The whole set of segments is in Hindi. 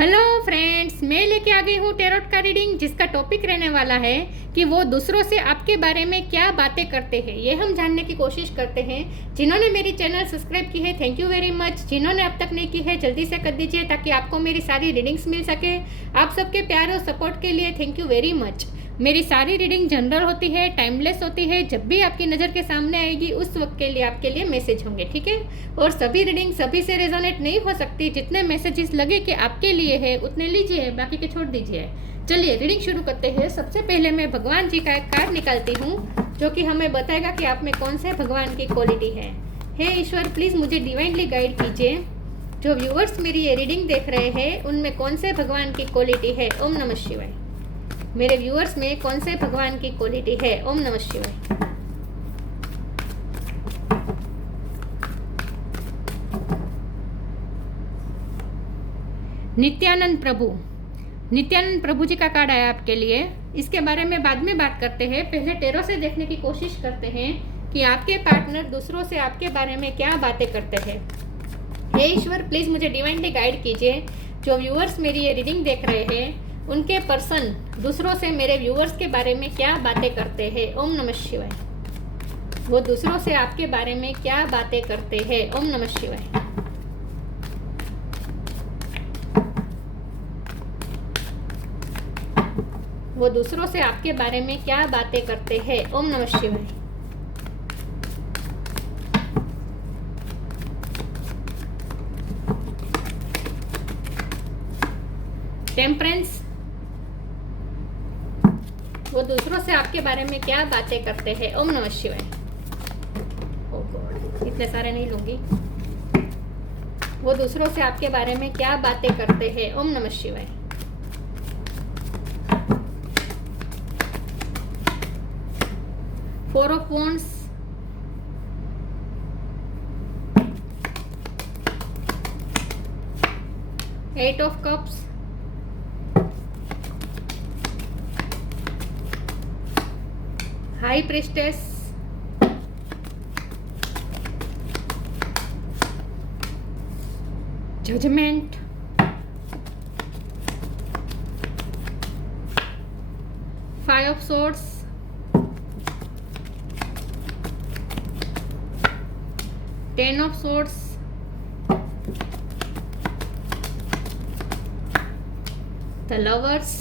हेलो फ्रेंड्स, मैं लेके आ गई हूँ टैरोट का रीडिंग, जिसका टॉपिक रहने वाला है कि वो दूसरों से आपके बारे में क्या बातें करते हैं। ये हम जानने की कोशिश करते हैं। जिन्होंने मेरी चैनल सब्सक्राइब की है, थैंक यू वेरी मच। जिन्होंने अब तक नहीं की है, जल्दी से कर दीजिए ताकि आपको मेरी सारी रीडिंग्स मिल सके। आप सबके प्यार और सपोर्ट के लिए थैंक यू वेरी मच। मेरी सारी रीडिंग जनरल होती है, टाइमलेस होती है। जब भी आपकी नज़र के सामने आएगी उस वक्त के लिए आपके लिए मैसेज होंगे, ठीक है। और सभी रीडिंग सभी से रेजोनेट नहीं हो सकती। जितने मैसेजेस लगे कि आपके लिए है उतने लीजिए, बाकी के छोड़ दीजिए। चलिए रीडिंग शुरू करते हैं। सबसे पहले मैं भगवान जी का एक कार्ड निकालती हूँ जो कि हमें बताएगा कि आप में कौन से भगवान की क्वालिटी है। हे ईश्वर, प्लीज़ मुझे डिवाइनली गाइड कीजिए। जो व्यूअर्स मेरी ये रीडिंग देख रहे हैं उनमें कौन से भगवान की क्वालिटी है। ओम नमः शिवाय। मेरे व्यूअर्स में कौन से भगवान की क्वालिटी है। ओम नमः शिवाय। नित्यानंद प्रभु, नित्यानंद प्रभु जी का कार्ड आया आपके लिए। इसके बारे में बाद में बात करते हैं। पहले टैरो से देखने की कोशिश करते हैं कि आपके पार्टनर दूसरों से आपके बारे में क्या बातें करते हैं। हे ईश्वर, प्लीज़ मुझे डिवाइनली गाइड कीजिए। जो व्यूअर्स मेरी ये रीडिंग देख रहे हैं उनके पर्सन दूसरों से मेरे व्यूअर्स के बारे में क्या बातें करते हैं। ओम नमः शिवाय। वो दूसरों से आपके बारे में क्या बातें करते हैं। ओम नमः शिवाय। वो दूसरों से आपके बारे में क्या बातें करते हैं। ओम नमः शिवाय। टेम्परेंस, वो दूसरों से आपके बारे में क्या बातें करते हैं। ओम नमः शिवाय। ओ गॉड, इतने सारे नहीं लूंगी। वो दूसरों से आपके बारे में क्या बातें करते हैं। ओम नमः शिवाय। Four of wands, eight of cups, high priestess, judgement, five of swords, ten of swords, the lovers,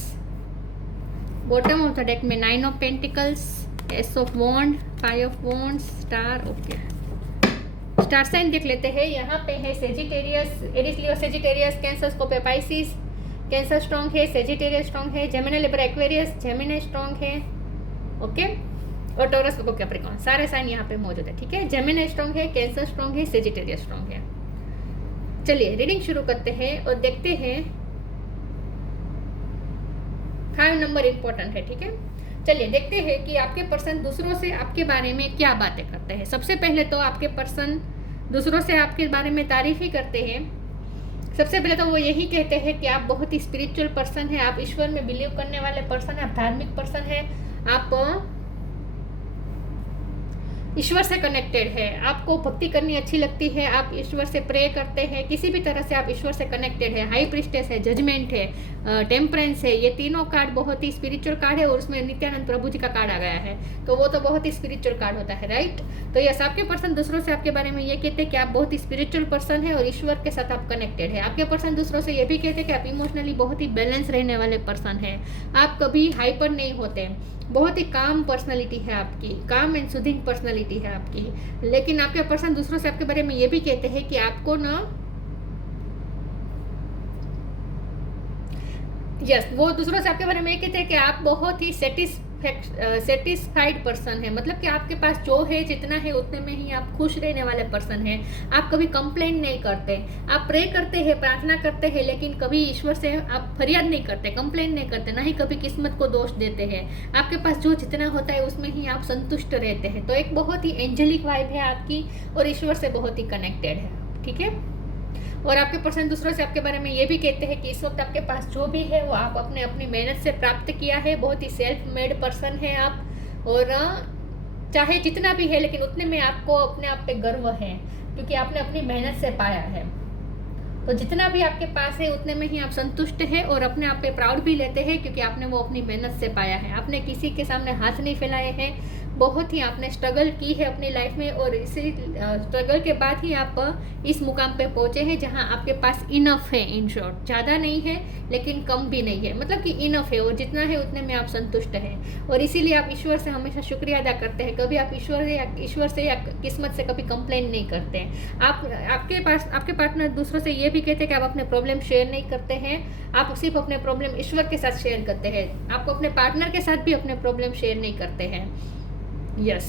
bottom of the deck में nine of pentacles, ace of wand, five of wand, star. Okay, star sign देख लेते हैं। यहाँ पे है Sagittarius, Aries Leo Sagittarius, Cancer Scorpio Pisces. Cancer strong है, सेजिटेरियस स्ट्रॉन्ग है, Gemini Libra Aquarius, Gemini strong है। ओके, और टॉरस कैप्रिकॉर्न, सारे साइन यहाँ पे मौजूद है, ठीक है। जेमिनी स्ट्रॉन्ग है, कैंसर स्ट्रॉन्ग है, सेजिटेरियस स्ट्रॉन्ग है। चलिए रीडिंग शुरू करते हैं और देखते हैं। 5 नंबर इंपॉर्टेंट है, ठीक है। चलिए देखते हैं कि आपके पर्सन दूसरों से आपके बारे में क्या बातें करते हैं। सबसे पहले तो आपके पर्सन दूसरों से आपके बारे में तारीफ ही करते हैं। सबसे पहले तो वो यही कहते हैं कि आप बहुत ही स्पिरिचुअल पर्सन है, आप ईश्वर में बिलीव करने वाले पर्सन है, आप धार्मिक पर्सन है, आप ईश्वर से कनेक्टेड है, आपको भक्ति करनी अच्छी लगती है, आप ईश्वर से प्रे करते हैं, किसी भी तरह से आप ईश्वर से कनेक्टेड है। हाई प्रिस्टेस है, जजमेंट है, टेम्परेंस है। ये तीनों कार्ड बहुत ही स्पिरिचुअल कार्ड है और उसमें नित्यानंद प्रभु जी का कार्ड आ गया है, तो वो तो बहुत ही स्पिरिचुअल कार्ड होता है, राइट। तो यस, आपके पर्सन दूसरों से आपके बारे में ये कहते हैं कि आप बहुत ही स्पिरिचुअल पर्सन है और ईश्वर के साथ आप कनेक्टेड है। आपके पर्सन दूसरों से ये भी कहते हैं कि आप इमोशनली बहुत ही बैलेंस रहने वाले पर्सन है, आप कभी हाइपर नहीं होते, बहुत ही काम पर्सनालिटी है आपकी, काम एंड सूदिंग पर्सनालिटी है आपकी। लेकिन आपके पर्सन दूसरों से आपके बारे में ये भी कहते हैं कि आपको ना, यस, वो दूसरों से आपके बारे में ये कहते हैं कि आप बहुत ही सेटिस्फाइड पर्सन है, मतलब कि आपके पास जो है जितना है उतने में ही आप खुश रहने वाले पर्सन है। आप कभी कंप्लेंट नहीं करते, आप प्रे करते हैं, प्रार्थना करते हैं, लेकिन कभी ईश्वर से आप फरियाद नहीं करते, कंप्लेंट नहीं करते, ना ही कभी किस्मत को दोष देते हैं। आपके पास जो जितना होता है उसमें ही आप संतुष्ट रहते हैं। तो एक बहुत ही एंजेलिक वाइब है आपकी और ईश्वर से बहुत ही कनेक्टेड है, ठीक है। और आपके पर्सन दूसरों से आपके बारे में ये भी कहते हैं कि इस वक्त आपके पास जो भी है वो आप अपनी मेहनत से प्राप्त किया है, बहुत ही सेल्फ मेड पर्सन है आप, और चाहे जितना भी है लेकिन उतने में आपको अपने आप पे गर्व है क्योंकि आपने अपनी मेहनत से पाया है। तो जितना भी आपके पास है उतने में ही आप संतुष्ट है और अपने आप पे प्राउड भी लेते हैं, क्योंकि आपने वो अपनी मेहनत से पाया है। आपने किसी के सामने हाथ नहीं फैलाए हैं, बहुत ही आपने स्ट्रगल की है अपनी लाइफ में, और इसी स्ट्रगल के बाद ही आप इस मुकाम पे पहुंचे हैं जहां आपके पास इनफ है। इन शॉर्ट, ज़्यादा नहीं है लेकिन कम भी नहीं है, मतलब कि इनफ है, और जितना है उतने में आप संतुष्ट हैं। और इसीलिए आप ईश्वर से हमेशा शुक्रिया अदा करते हैं। कभी आप ईश्वर से या किस्मत से कभी कंप्लेन नहीं करते हैं। आपके पार्टनर दूसरों से ये भी कहते हैं कि आप अपने प्रॉब्लम शेयर नहीं करते हैं, आप सिर्फ अपने प्रॉब्लम ईश्वर के साथ शेयर करते हैं। आप अपने पार्टनर के साथ भी अपने प्रॉब्लम शेयर नहीं करते हैं। यस,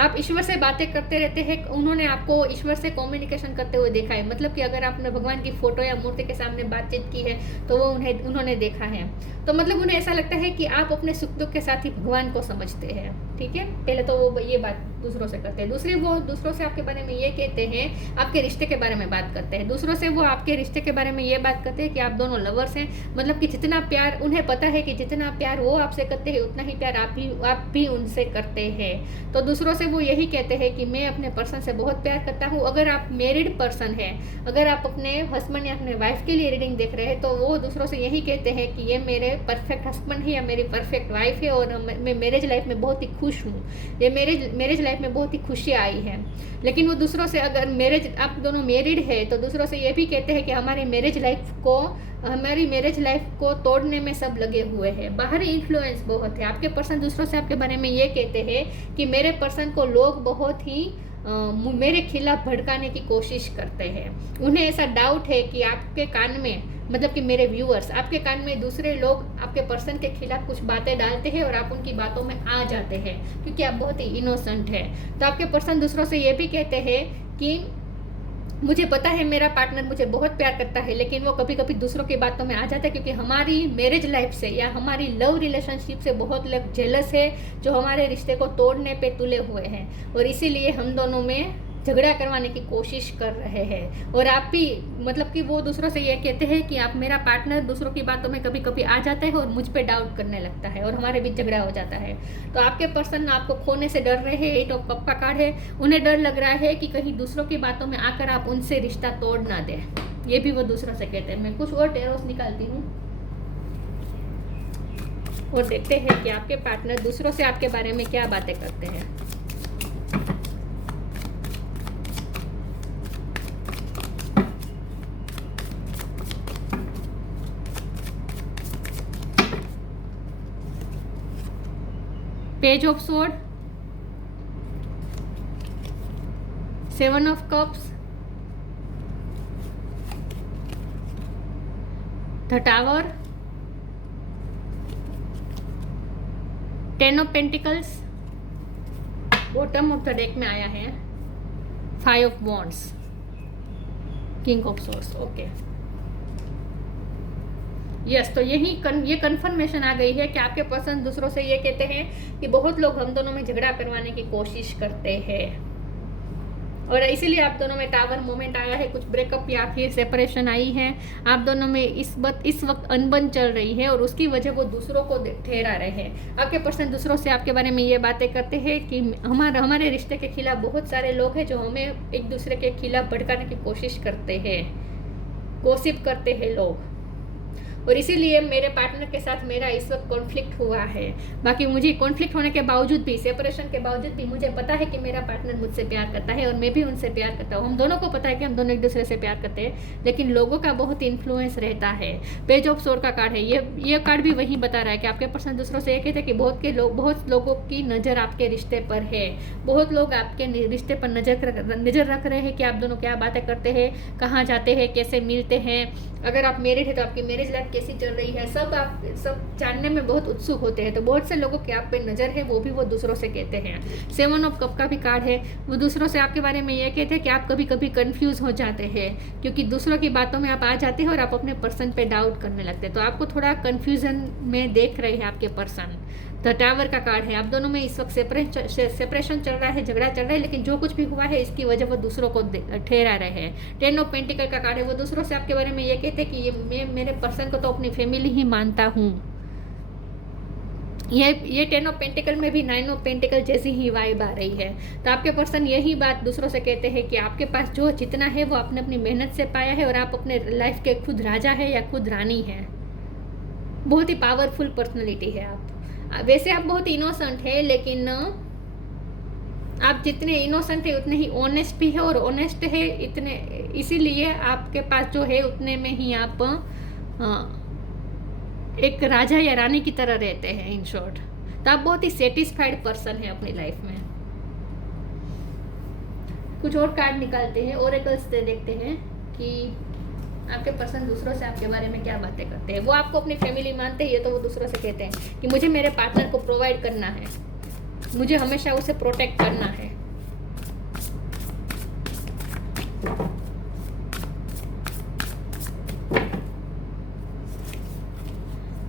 आप ईश्वर से बातें करते रहते हैं। उन्होंने आपको ईश्वर से कम्युनिकेशन करते हुए देखा है, मतलब कि अगर आपने भगवान की फोटो या मूर्ति के सामने बातचीत की है तो वो उन्होंने देखा है। तो मतलब उन्हें ऐसा लगता है कि आप अपने सुख दुख के साथ ही भगवान को समझते हैं। ठीक है, पहले तो वो ये बात दूसरों से करते हैं। दूसरी, वो दूसरों से आपके बारे में ये कहते हैं, आपके रिश्ते के बारे में बात करते हैं। दूसरों से वो आपके रिश्ते के बारे में ये बात करते हैं कि आप दोनों लवर्स हैं, मतलब कि जितना प्यार उन्हें पता है कि जितना प्यार वो आपसे करते हैं उतना ही प्यार आप भी उनसे करते हैं। तो दूसरों से वो यही कहते हैं कि मैं अपने पर्सन से बहुत प्यार करता हूँ। अगर आप मैरिड पर्सन है, अगर आप अपने हस्बैंड या अपने वाइफ के लिए रीडिंग देख रहे हैं, तो वो दूसरों से यही कहते हैं कि ये मेरे परफेक्ट हस्बैंड है या मेरी परफेक्ट वाइफ है, और मैं मैरिज लाइफ में बहुत ही खुश हूँ, ये मैरिज लाइफ में बहुत ही खुशियाँ आई है। लेकिन वो दूसरों से, अगर आप दोनों मैरिड है, तो दूसरों से ये भी कहते हैं कि हमारी मैरिज लाइफ को तोड़ने में सब लगे हुए हैं। बाहरी इन्फ्लुएंस बहुत है। आपके पर्सन दूसरों से आपके बारे में ये कहते हैं कि मेरे पर्सन को लोग बहुत ही मेरे खिलाफ भड़काने की कोशिश करते हैं। उन्हें ऐसा डाउट है कि आपके कान में, मतलब कि मेरे व्यूअर्स, आपके कान में दूसरे लोग आपके पर्सन के खिलाफ कुछ बातें डालते हैं और आप उनकी बातों में आ जाते हैं, क्योंकि आप बहुत ही इनोसेंट है। तो आपके पर्सन दूसरों से ये भी कहते हैं कि मुझे पता है मेरा पार्टनर मुझे बहुत प्यार करता है, लेकिन वो कभी कभी दूसरों की बातों में आ जाता है, क्योंकि हमारी मैरिज लाइफ से या हमारी लव रिलेशनशिप से बहुत लोग जेलस है, जो हमारे रिश्ते को तोड़ने पे तुले हुए हैं, और इसीलिए हम दोनों में झगड़ा करवाने की कोशिश कर रहे हैं। और आप भी, मतलब कि वो दूसरों से ये कहते हैं कि आप, मेरा पार्टनर दूसरों की बातों में कभी कभी आ जाता है और मुझ पे डाउट करने लगता है और हमारे बीच झगड़ा हो जाता है। तो आपके पर्सन आपको खोने से डर रहे हैं। 8 ऑफ कप का कार्ड है। उन्हें डर लग रहा है कि कहीं दूसरों की बातों में आकर आप उनसे रिश्ता तोड़ ना दें। ये भी वो दूसरों से कहते हैं। मैं कुछ और टेरोस निकालती हूँ और देखते हैं कि आपके पार्टनर दूसरों से आपके बारे में क्या बातें करते हैं। Page of sword, 7 of cups, the tower, 10 of pentacles, bottom of the deck में आया है 5 of wands, king of source. Okay, yes, तो ये कंफर्मेशन आ गई है कि आपके पर्सन दूसरों से ये कहते हैं कि बहुत लोग हम दोनों में झगड़ा करवाने की कोशिश करते हैं, और इसीलिए आप दोनों में टावर मोमेंट आया है। कुछ ब्रेकअप या फिर सेपरेशन आई है। आप दोनों में इस वक्त अनबन चल रही है, और उसकी वजह वो दूसरों को ठहरा रहे हैं। आपके पर्सन दूसरों से आपके बारे में ये बातें करते हैं कि हमारे रिश्ते के खिलाफ बहुत सारे लोग हैं जो हमें एक दूसरे के खिलाफ भड़काने की कोशिश करते हैं, गॉसिप करते हैं लोग, और इसीलिए मेरे पार्टनर के साथ मेरा इस वक्त कॉन्फ्लिक्ट हुआ है। बाकी मुझे कॉन्फ्लिक्ट होने के बावजूद भी, सेपरेशन के बावजूद भी, मुझे पता है कि मेरा पार्टनर मुझसे प्यार करता है और मैं भी उनसे प्यार करता हूँ। हम दोनों को पता है कि हम दोनों एक दूसरे से प्यार करते हैं, लेकिन लोगों का बहुत इन्फ्लुएंस रहता है। पेज ऑफ सोर्ड का कार्ड है। ये कार्ड भी वही बता रहा है कि आपके पर्सन दूसरों से ये कहते हैं कि बहुत लोगों की नज़र आपके रिश्ते पर है। बहुत लोग आपके रिश्ते पर नज़र रख रहे हैं कि आप दोनों क्या बातें करते हैं, कहाँ जाते हैं, कैसे मिलते हैं। अगर आप मैरिड है तो आपकी मैरिज लाइफ कैसी चल रही है, सब जानने में बहुत उत्सुक होते हैं। तो बहुत से लोगों की आप पे नज़र है, वो भी वो दूसरों से कहते हैं। 7 ऑफ कप का भी कार्ड है। वो दूसरों से आपके बारे में ये कहते हैं कि आप कभी कभी कंफ्यूज हो जाते हैं, क्योंकि दूसरों की बातों में आप आ जाते हैं और आप अपने पर्सन पे डाउट करने लगते हैं। तो आपको थोड़ा कंफ्यूजन में देख रहे हैं आपके पर्सन। द टावर का कार्ड है। आप दोनों में इस वक्त सेपरेशन चल रहा है, झगड़ा चल रहा है, लेकिन जो कुछ भी हुआ है इसकी वजह वो दूसरों को ठहरा रहे हैं। 10 ऑफ पेंटिकल का कार्ड है। वो दूसरों से आपके बारे में ये कहते हैं कि मैं मेरे पर्सन को तो अपनी फैमिली ही मानता हूँ। ये 10 ऑफ पेंटिकल में भी 9 ऑफ पेंटिकल जैसी ही वाइब आ रही है। तो आपके पर्सन यही बात दूसरों से कहते हैं कि आपके पास जो जितना है वो आपने अपनी मेहनत से पाया है और आप अपने लाइफ के खुद राजा है या खुद रानी है। बहुत ही पावरफुल पर्सनैलिटी है आप। वैसे आप बहुत इनोसेंट है, लेकिन आप जितने इनोसेंट है उतने ही ऑनेस्ट भी है, और ऑनेस्ट है इतने इसीलिए आपके पास जो है उतने में ही आप एक राजा या रानी की तरह रहते हैं इन शॉर्ट। तो आप बहुत ही सेटिस्फाइड पर्सन है अपनी लाइफ में। कुछ और कार्ड निकालते हैं, ओरेकल्स से देखते हैं कि आपके पर्सन दूसरों से आपके बारे में क्या बातें करते हैं। वो आपको अपनी फैमिली मानते हैं, ये तो वो दूसरों से कहते हैं कि मुझे मेरे पार्टनर को प्रोवाइड करना है, मुझे हमेशा उसे प्रोटेक्ट करना है।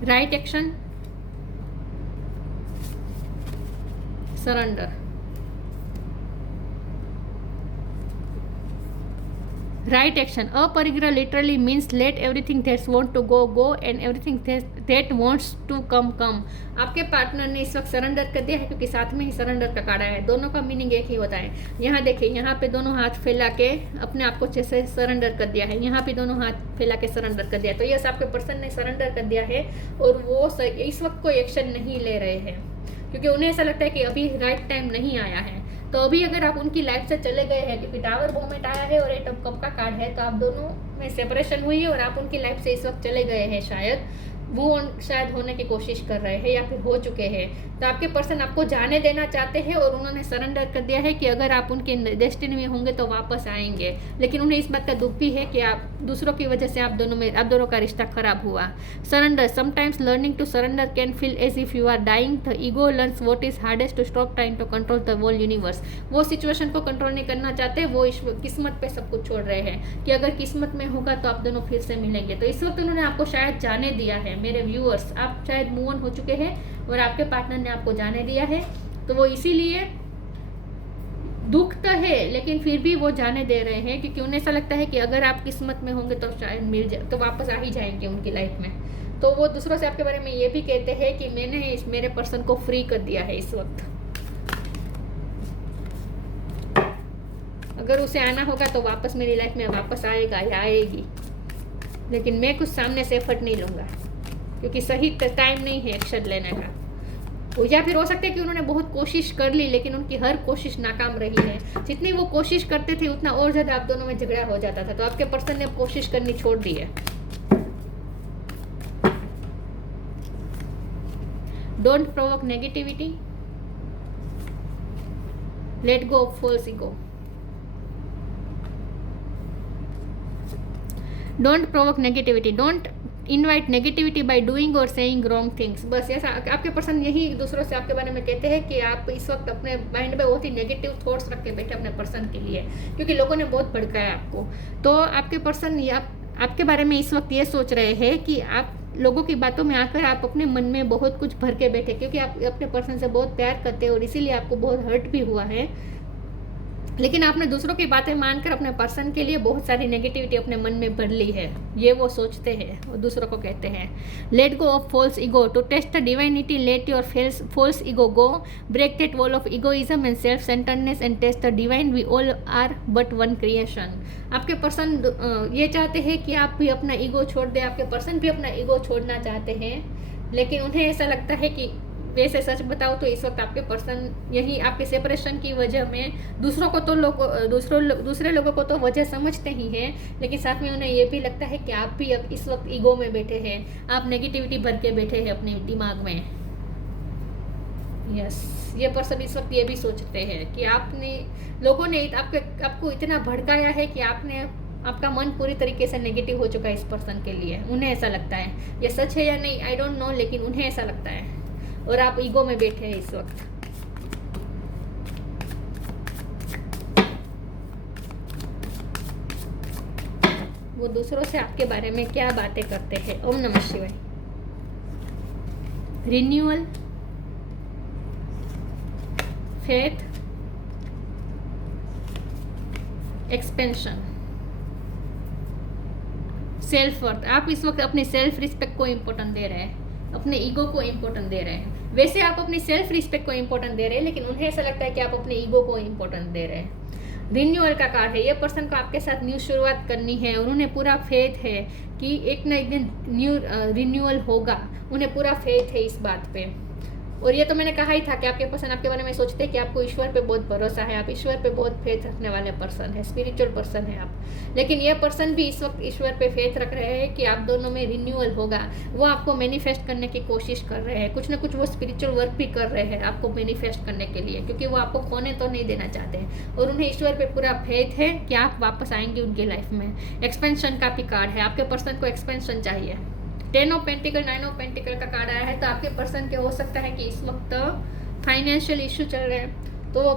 Right action, surrender. Right action, aparigraha literally means let everything that's want to go go and everything that wants to come come. आपके पार्टनर ने इस वक्त सरेंडर कर दिया है, क्योंकि साथ में ही सरेंडर का कार्ड है। दोनों का मीनिंग एक ही होता है। यहाँ देखिए, यहाँ पे दोनों हाथ फैला के अपने आप को अच्छे से सरेंडर कर दिया है, यहाँ पे दोनों हाथ फैला के सरेंडर कर दिया है। तो यस, आपके पर्सन ने सरेंडर कर दिया है और वो इस वक्त कोई एक्शन नहीं ले रहे हैं, क्योंकि उन्हें ऐसा लगता है कि अभी राइट टाइम नहीं आया है। तो अभी अगर आप उनकी लाइफ से चले गए हैं, क्योंकि टावर मोमेंट आया है और 8 ऑफ कप का कार्ड है, तो आप दोनों में सेपरेशन हुई है और आप उनकी लाइफ से इस वक्त चले गए हैं। शायद होने की कोशिश कर रहे हैं या फिर हो चुके हैं। तो आपके पर्सन आपको जाने देना चाहते हैं और उन्होंने सरेंडर कर दिया है कि अगर आप उनके डेस्टिनी में होंगे तो वापस आएंगे। लेकिन उन्हें इस बात का दुख भी है कि आप दूसरों की वजह से आप दोनों का रिश्ता खराब हुआ। Surrender, sometimes learning to surrender can feel as if you are dying. The ego learns what is hardest to stop trying to control the whole universe. वो सिचुएशन को कंट्रोल नहीं करना चाहते, वो किस्मत पे सब कुछ छोड़ रहे हैं कि अगर किस्मत में होगा तो आप दोनों फिर से मिलेंगे। तो इस वक्त उन्होंने आपको शायद जाने दिया है। मेरे व्यूअर्स, आप शायद मूव ऑन हो चुके हैं और आपके पार्टनर ने आपको जाने दिया है, तो वो इसीलिए दुख तो है, लेकिन फिर भी वो जाने दे रहे हैं, क्योंकि उन्हें ऐसा लगता है कि अगर आप किस्मत में होंगे तो शायद मिल जाए, तो वापस आ ही जाएंगे उनकी लाइफ में। तो वो दूसरों से आपके बारे में ये भी कहते हैं कि मैंने मेरे पर्सन को फ्री कर दिया है इस वक्त। अगर उसे आना होगा तो वापस मेरी लाइफ में वापस आएगा या आएगी, लेकिन मैं कुछ सामने से एफर्ट नहीं लूँगा, क्योंकि सही टाइम नहीं है एक्शन लेने का। या फिर हो सकता है कि उन्होंने बहुत कोशिश कर ली, लेकिन उनकी हर कोशिश नाकाम रही है। जितनी वो कोशिश करते थे उतना और ज़्यादा आप दोनों में झगड़ा हो जाता था। तो आपके पर्सन ने कोशिश करनी छोड़ दी है। Don't provoke negativity, let go of false ego. Don't provoke negativity, don't invite negativity by doing और सेइंग रॉन्ग थिंग्स। बस ऐसा आपके पर्सन यही दूसरों से आपके बारे में कहते हैं कि आप इस वक्त अपने माइंड में बहुत ही नेगेटिव थॉट्स रख के बैठे अपने पर्सन के लिए, क्योंकि लोगों ने बहुत भड़काया आपको। तो आपके पर्सन आपके बारे में इस वक्त ये सोच रहे हैं कि आप लोगों की बातों में आकर आप अपने मन में बहुत कुछ भर के बैठे, क्योंकि आप अपने पर्सन से बहुत प्यार करते हैं और इसीलिए आपको बहुत हर्ट भी हुआ है। लेकिन आपने दूसरों की बातें मानकर अपने पर्सन के लिए बहुत सारी नेगेटिविटी अपने मन में भर ली है, ये वो सोचते हैं और दूसरों को कहते हैं। Let go of false ego, to test the divinity let your false ego go, break that wall of egoism and self centeredness and test the divine, we all are but one creation. आपके पर्सन ये चाहते हैं कि आप भी अपना ईगो छोड़ दें, आपके पर्सन भी अपना ईगो छोड़ना चाहते हैं, लेकिन उन्हें ऐसा लगता है कि वैसे सच बताओ तो इस वक्त आपके पर्सन यही आपके सेपरेशन की वजह में दूसरों को तो दूसरे लोगों को तो वजह समझते ही हैं, लेकिन साथ में उन्हें ये भी लगता है कि आप भी अब इस वक्त ईगो में बैठे हैं, आप नेगेटिविटी भर के बैठे हैं अपने दिमाग में। यस, ये पर्सन इस वक्त ये भी सोचते हैं कि लोगों ने आपको इतना भड़काया है कि आपका मन पूरी तरीके से नेगेटिव हो चुका है इस पर्सन के लिए। उन्हें ऐसा लगता है, ये सच है या नहीं आई डोंट नो, लेकिन उन्हें ऐसा लगता है और आप ईगो में बैठे हैं इस वक्त। वो दूसरों से आपके बारे में क्या बातें करते हैं। ओम नमः शिवाय। Renewal, faith, expansion, self worth. आप इस वक्त अपने सेल्फ रिस्पेक्ट को इम्पोर्टेंट दे रहे हैं। अपने ईगो को इम्पोर्टेंट दे रहे हैं। वैसे आप अपनी सेल्फ रिस्पेक्ट को इम्पोर्टेंट दे रहे हैं, लेकिन उन्हें ऐसा लगता है कि आप अपने ईगो को इम्पोर्टेंट दे रहे हैं। रिन्यूअल का कार्ड है, ये पर्सन को आपके साथ न्यू शुरुआत करनी है और उन्हें पूरा फेथ है कि एक ना एक दिन न्यू रिन्यूअल होगा। उन्हें पूरा फेथ है इस बात पे। और ये तो मैंने कहा ही था कि आपके पर्सन आपके बारे में सोचते हैं कि आपको ईश्वर पे बहुत भरोसा है, आप ईश्वर पे बहुत फेथ रखने वाले पर्सन है, स्पिरिचुअल पर्सन है आप। लेकिन ये पर्सन भी इस वक्त ईश्वर पे फेथ रख रहे हैं कि आप दोनों में रिन्यूअल होगा। वो आपको मैनिफेस्ट करने की कोशिश कर रहे हैं, कुछ ना कुछ वो स्पिरिचुअल वर्क भी कर रहे हैं आपको मैनिफेस्ट करने के लिए, क्योंकि वो आपको खोने तो नहीं देना चाहते हैं और उन्हें ईश्वर पे पूरा फेथ है कि आप वापस आएंगे उनकी लाइफ में। एक्सपेंशन का भी कार्ड है, आपके पर्सन को एक्सपेंशन चाहिए। 10 ऑफ पेंटिकल, 9 ऑफ पेंटिकल का कार्ड आया है, तो आपके पर्सन के हो सकता है कि इस वक्त फाइनेंशियल इशू चल रहे हैं, तो वो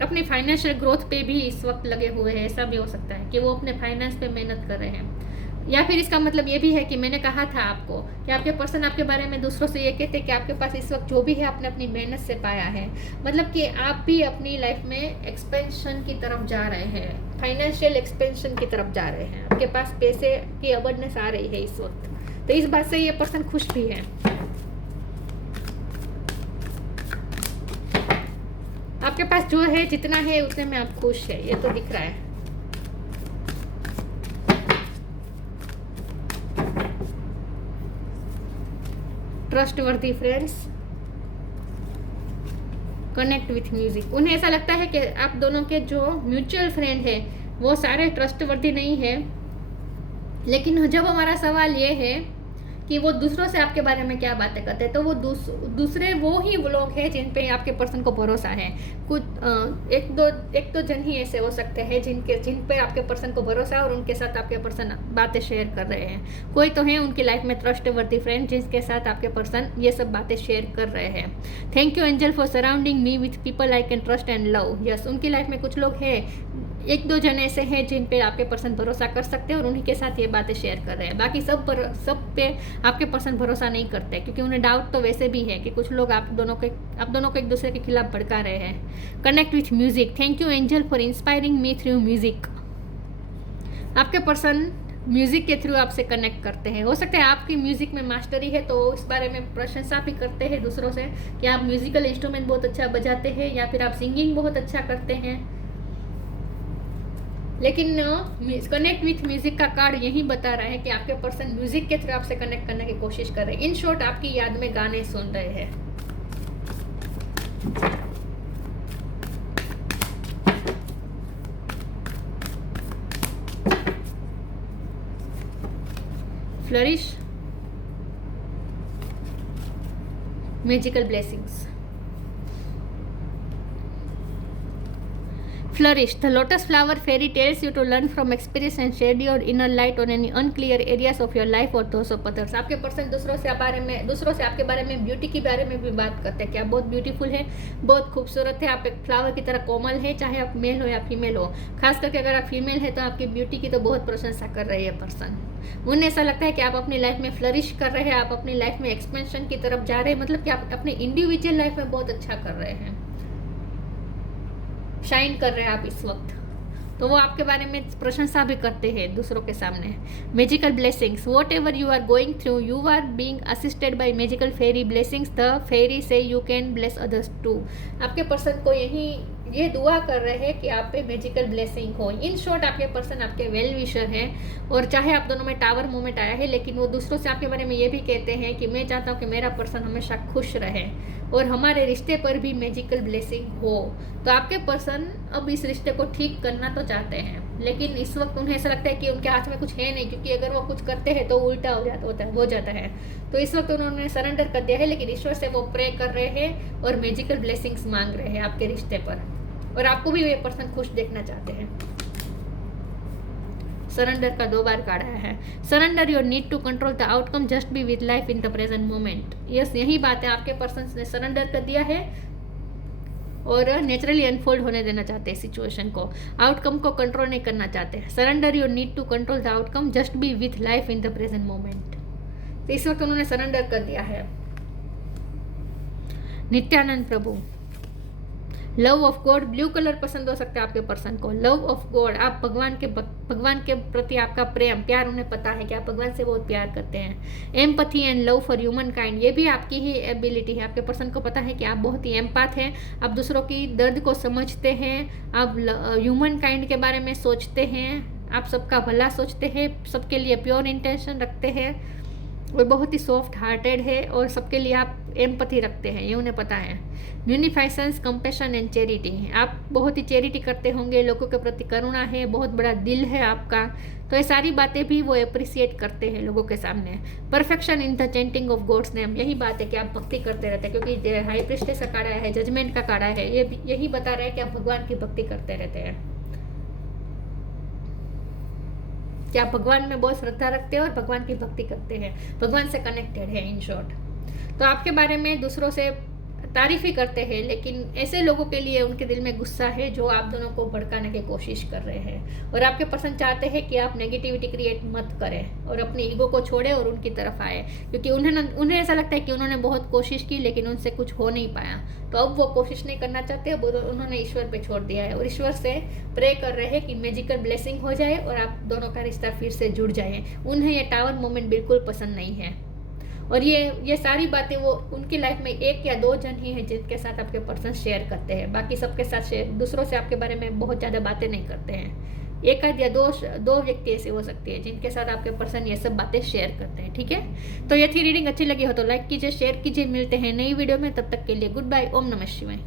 अपनी फाइनेंशियल ग्रोथ पे भी इस वक्त लगे हुए हैं। ऐसा भी हो सकता है कि वो अपने फाइनेंस पे मेहनत कर रहे हैं। या फिर इसका मतलब ये भी है कि मैंने कहा था आपको कि आपके पर्सन आपके बारे में दूसरों से ये कहते हैं कि आपके पास इस वक्त जो भी है आपने अपनी मेहनत से पाया है। मतलब कि आप भी अपनी लाइफ में एक्सपेंशन की तरफ जा रहे हैं, फाइनेंशियल एक्सपेंशन की तरफ जा रहे हैं। आपके पास पैसे की अबंडेंस आ रही है इस वक्त, तो इस बात से ये पर्सन खुश भी है। आपके पास जो है जितना है उतने में आप खुश है, ये तो दिख रहा है। Trustworthy friends, connect with music. उन्हें ऐसा लगता है कि आप दोनों के जो म्यूचुअल फ्रेंड है वो सारे ट्रस्टवर्दी नहीं है, लेकिन जब हमारा सवाल ये है कि वो दूसरों से आपके बारे में क्या बातें करते हैं, तो वो दूसरे वो ही लोग हैं जिन पे आपके पर्सन को भरोसा है। कुछ एक दो जन ही ऐसे हो सकते हैं जिन पे आपके पर्सन को भरोसा है और उनके साथ आपके पर्सन बातें शेयर कर रहे हैं। कोई तो है उनकी लाइफ में ट्रस्टवर्दी फ्रेंड जिसके साथ आपके पर्सन ये सब बातें शेयर कर रहे हैं। Thank you angel for surrounding me with people I can trust and love. Yes, उनकी लाइफ में कुछ लोग हैं, एक दो जन ऐसे हैं जिन पे आपके पर्सन भरोसा कर सकते हैं और उन्हीं के साथ ये बातें शेयर कर रहे हैं। बाकी सब पे आपके पर्सन भरोसा नहीं करते, क्योंकि उन्हें डाउट तो वैसे भी है कि कुछ लोग आप दोनों को एक दूसरे के खिलाफ भड़का रहे हैं। Connect with music. Thank you angel for inspiring me through music. आपके पर्सन म्यूजिक के थ्रू आपसे कनेक्ट करते हैं। हो सकता है आपकी म्यूजिक में मास्टरी है, तो इस बारे में प्रशंसा भी करते हैं दूसरों से कि आप म्यूजिकल इंस्ट्रूमेंट बहुत अच्छा बजाते हैं या फिर आप सिंगिंग बहुत अच्छा करते हैं। लेकिन कनेक्ट विथ म्यूजिक का कार्ड यही बता रहा है कि आपके पर्सन म्यूजिक के थ्रू आपसे कनेक्ट करने की कोशिश कर रहे हैं। इन शॉर्ट आपकी याद में गाने सुन रहे हैं। Flourish, magical blessings. Flourish. The lotus flower fairy tells you to learn from experience and shed your inner light on any unclear areas of your life or those of others. आपके पर्सन दूसरों से आपके बारे में ब्यूटी के बारे में भी बात करते हैं कि आप बहुत ब्यूटीफुल है, बहुत खूबसूरत है, आप एक फ्लावर की तरह कोमल है, चाहे आप मेल हो या फीमेल हो। खास करके अगर आप फीमेल है तो आपकी ब्यूटी की तो बहुत प्रशंसा कर रही है पर्सन। उन्हें ऐसा लगता है कि आप अपनी लाइफ में फ्लरिश कर रहे हैं, आप अपनी लाइफ में एक्सपेंशन की तरफ जा रहे हैं, मतलब कि आप अपनी इंडिविजुअल लाइफ में बहुत अच्छा कर रहे हैं, शाइन कर रहे हैं आप इस वक्त। तो वो आपके बारे में प्रशंसा भी करते हैं दूसरों के सामने। Magical blessings. Whatever you are going through, you are being assisted by magical fairy blessings. The fairy से you can bless others too. आपके पर्सन को ये दुआ कर रहे हैं कि आप पे मैजिकल ब्लेसिंग हो। इन शॉर्ट आपके पर्सन आपके वेल विशर हैं और चाहे आप दोनों में टावर मोमेंट आया है, लेकिन वो दूसरों से आपके बारे में ये भी कहते हैं कि मैं चाहता हूँ कि मेरा पर्सन हमेशा खुश रहे और हमारे रिश्ते पर भी मैजिकल ब्लेसिंग हो। तो आपके पर्सन अब इस रिश्ते को ठीक करना तो चाहते हैं, लेकिन इस वक्त उन्हें ऐसा लगता है कि उनके हाथ में कुछ है नहीं, क्योंकि अगर वो कुछ करते हैं तो उल्टा हो जाता है। तो इस वक्त उन्होंने सरेंडर कर दिया है, लेकिन ईश्वर से वो प्रे कर रहे हैं और मैजिकल ब्लेसिंग्स मांग रहे हैं आपके रिश्ते पर, और आपको भी ये पर्सन खुश देखना चाहते हैं। सरेंडर का 2 बार कार्ड आया है। Surrender your need to control the outcome, just be with life in the present moment. Yes, यही बात है, आपके पर्सन ने सरेंडर कर दिया है और नेचुरली अनफोल्ड होने देना चाहते हैं सिचुएशन को, आउटकम को कंट्रोल नहीं करना चाहते। Surrender your need to control the outcome, just be with life in the present moment. तो इस वक्त उन्होंने सरेंडर कर दिया है। Nityananda Prabhu. Love of God, blue colour पसंद हो सकता है आपके पर्सन को। लव ऑफ गॉड, आप भगवान के प्रति आपका प्रेम प्यार उन्हें पता है कि आप भगवान से बहुत प्यार करते हैं। Empathy and love for human kind, ये भी आपकी ही एबिलिटी है। आपके पर्सन को पता है कि आप बहुत ही एम्पैथ हैं, आप दूसरों की दर्द को समझते हैं, आप ह्यूमन काइंड के बारे में सोचते हैं, आप सबका भला सोचते हैं, सबके लिए प्योर इंटेंशन रखते हैं और बहुत ही सॉफ्ट हार्टेड है और सबके लिए आप एम्पैथी रखते हैं, ये उन्हें पता है। यूनिफाइसेंस, कंपैशन एंड चैरिटी, आप बहुत ही चैरिटी करते होंगे, लोगों के प्रति करुणा है, बहुत बड़ा दिल है आपका, तो ये सारी बातें भी वो अप्रिसिएट करते हैं लोगों के सामने। Perfection in the chanting of God's name, यही बात है कि आप भक्ति करते रहते हैं, क्योंकि हाई प्रीस्टेस का कार्ड है, जजमेंट का कार्ड है, ये यही बता रहा है कि आप भगवान की भक्ति करते रहते हैं, कि आप भगवान में बहुत श्रद्धा रखते हैं और भगवान की भक्ति करते हैं, भगवान से कनेक्टेड है इन शॉर्ट। तो आपके बारे में दूसरों से तारीफ ही करते हैं, लेकिन ऐसे लोगों के लिए उनके दिल में गुस्सा है जो आप दोनों को भड़काने की कोशिश कर रहे हैं। और आपके पर्सन चाहते हैं कि आप नेगेटिविटी क्रिएट मत करें और अपनी ईगो को छोड़े और उनकी तरफ आए, क्योंकि उन्हें ऐसा लगता है कि उन्होंने बहुत कोशिश की लेकिन उनसे कुछ हो नहीं पाया, तो अब वो कोशिश नहीं करना चाहते, अब उन्होंने ईश्वर पे छोड़ दिया है और ईश्वर से प्रे कर रहे हैं कि मैजिकल ब्लेसिंग हो जाए और आप दोनों का रिश्ता फिर से जुड़ जाए। उन्हें ये टावर मोमेंट बिल्कुल पसंद नहीं है और ये सारी बातें वो उनकी लाइफ में 1 या 2 जन ही हैं जिनके साथ आपके पर्सन शेयर करते हैं, बाकी सबके साथ शेयर दूसरों से आपके बारे में बहुत ज़्यादा बातें नहीं करते हैं। 1 या 2 व्यक्ति ऐसे हो सकते हैं जिनके साथ आपके पर्सन ये सब बातें शेयर करते हैं। ठीक है, तो ये थी रीडिंग, अच्छी लगी हो तो लाइक कीजिए, शेयर कीजिए। मिलते हैं नई वीडियो में, तब तक के लिए गुड बाय, ओम नमः शिवाय।